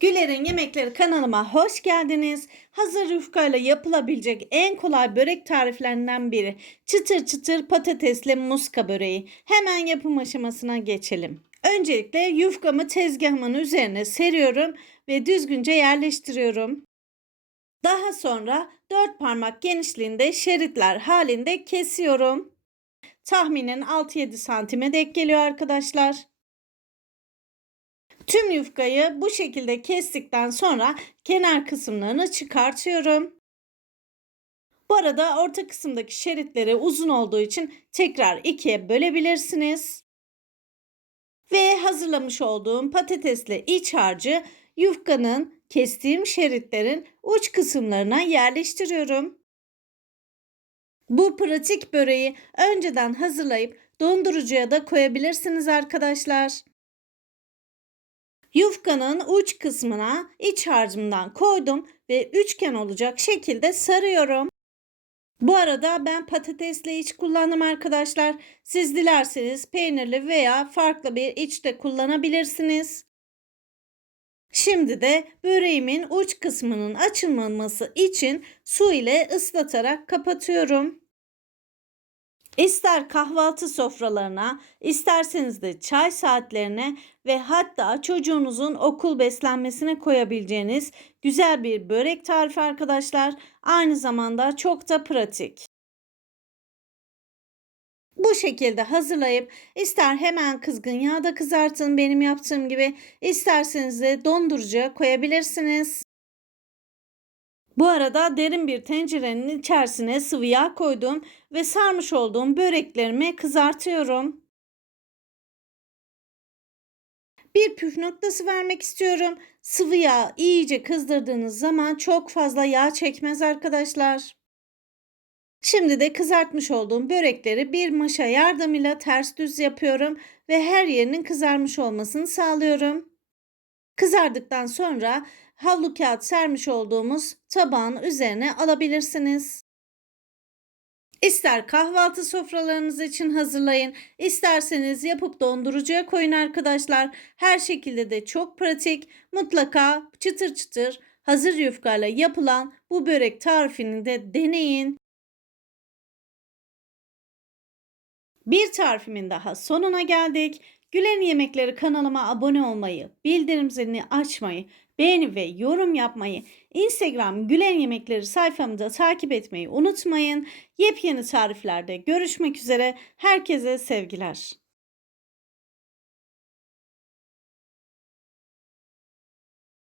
Güler'in Yemekleri kanalıma hoş geldiniz. Hazır yufkayla yapılabilecek en kolay börek tariflerinden biri. Çıtır çıtır patatesli muska böreği. Hemen yapım aşamasına geçelim. Öncelikle yufkamı tezgahımın üzerine seriyorum ve düzgünce yerleştiriyorum. Daha sonra 4 parmak genişliğinde şeritler halinde kesiyorum. Tahminen 6-7 santime denk geliyor arkadaşlar. Tüm yufkayı bu şekilde kestikten sonra kenar kısımlarını çıkartıyorum. Bu arada orta kısımdaki şeritleri uzun olduğu için tekrar ikiye bölebilirsiniz. Ve hazırlamış olduğum patatesli iç harcı yufkanın kestiğim şeritlerin uç kısımlarına yerleştiriyorum. Bu pratik böreği önceden hazırlayıp dondurucuya da koyabilirsiniz arkadaşlar. Yufkanın uç kısmına iç harcımdan koydum ve üçgen olacak şekilde sarıyorum. Bu arada ben patatesli iç kullandım arkadaşlar. Siz dilerseniz peynirli veya farklı bir iç de kullanabilirsiniz. Şimdi de böreğimin uç kısmının açılmaması için su ile ıslatarak kapatıyorum. İster kahvaltı sofralarına, isterseniz de çay saatlerine ve hatta çocuğunuzun okul beslenmesine koyabileceğiniz güzel bir börek tarifi arkadaşlar. Aynı zamanda çok da pratik. Bu şekilde hazırlayıp ister hemen kızgın yağda kızartın benim yaptığım gibi isterseniz de dondurucuya koyabilirsiniz. Bu arada derin bir tencerenin içerisine sıvı yağ koydum ve sarmış olduğum böreklerimi kızartıyorum. Bir püf noktası vermek istiyorum. Sıvı yağ iyice kızdırdığınız zaman çok fazla yağ çekmez arkadaşlar. Şimdi de kızartmış olduğum börekleri bir maşa yardımıyla ters düz yapıyorum ve her yerinin kızarmış olmasını sağlıyorum. Kızardıktan sonra havlu kağıt sermiş olduğumuz tabağın üzerine alabilirsiniz. İster kahvaltı sofralarınız için hazırlayın, isterseniz yapıp dondurucuya koyun arkadaşlar. Her şekilde de çok pratik. Mutlaka çıtır çıtır hazır yufkayla yapılan bu börek tarifini de deneyin. Bir tarifimin daha sonuna geldik. Gülen Yemekleri kanalıma abone olmayı, bildirim zilini açmayı, beğeni ve yorum yapmayı, Instagram Gülen Yemekleri sayfamda takip etmeyi unutmayın. Yepyeni tariflerde görüşmek üzere. Herkese sevgiler.